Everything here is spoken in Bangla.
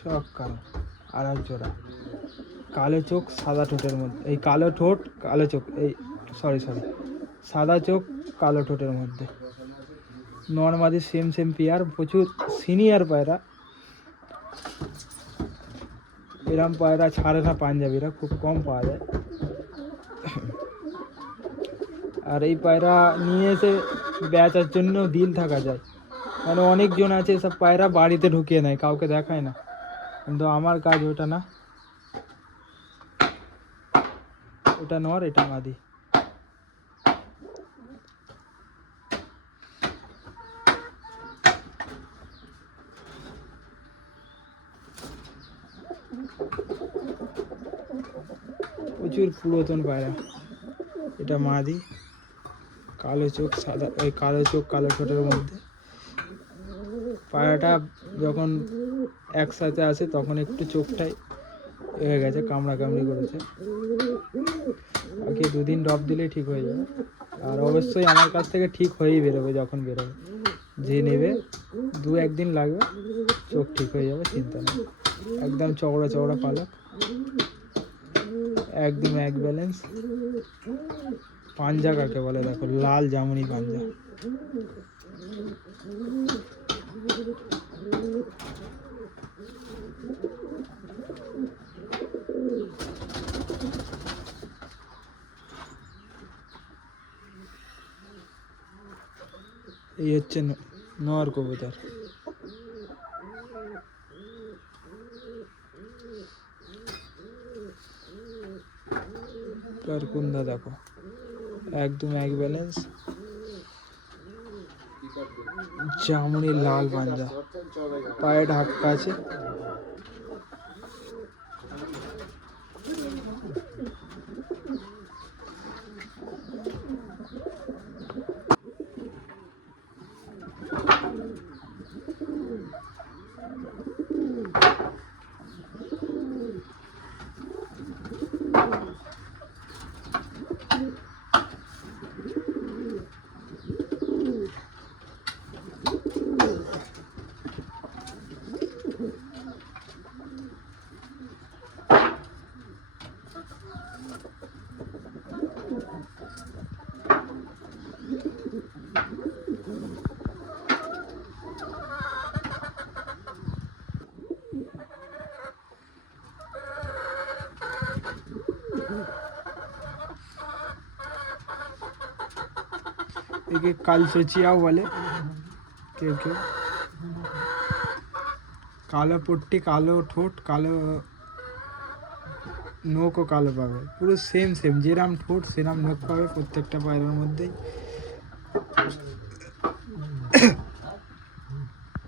সব কালো। আর এক জোড়া কালো চোখ সাদা ঠোঁটের মধ্যে, এই কালো ঠোঁট কালো চোখ, এই সরি সাদা চোখ কালো ঠোঁটের মধ্যে। নর্মাদি সেম সেম পেয়ার, প্রচুর সিনিয়র পায়রা। এরম পায়রা ছাড়ে না পাঞ্জাবিরা, খুব কম পাওয়া যায়। আর এই পায়রা নিয়ে এসে বেচার জন্য দিল থাকা যায়, মানে অনেকজন আছে সব পায়রা বাড়িতে ঢুকিয়ে নেয়, কাউকে দেখায় না, কিন্তু আমার কাজ ওটা না। ওটা নর, এটা মাদি। প্রচুর পুরাতন পায়রা। এটা মাদি, কালো চোখ সাদা, ওই কালো চোখ কালো ঠোঁটের মধ্যে। পায়রাটা যখন একসাথে আসে তখন একটু চোখটাই হয়ে গেছে, কামড়া কামড়ি করেছে। বাকি 2 দিন ড্রপ দিলেই ঠিক হয়ে যাবে। আর অবশ্যই আমার কাছ থেকে ঠিক হয়েই বেরোবে, যখন বেরোবে যে নেবে 2-1 দিন লাগবে, চোখ ঠিক হয়ে যাবে, চিন্তা নেই। একদম চওড়া চওড়া পালক, একদম এক ব্যালেন্স। পাঞ্জা কাকে বলে দেখো, লাল জামুনি পাঞ্জা। এই হচ্ছে নর কবুতর। কারকুন্দা দেখো, একদম এক ব্যালেন্স, জামুনি লাল পাঞ্জা, পায়ে ঢাকা আছে। একে কালচচিয়াও বলে কেউ কেউ। কালো পট্টি, কালো ঠোঁট, কালো নোকও কালো পাবে, পুরো সেম সেম, যেরাম ঠোঁট সেরাম নোক পাবে প্রত্যেকটা পায়রার মধ্যেই।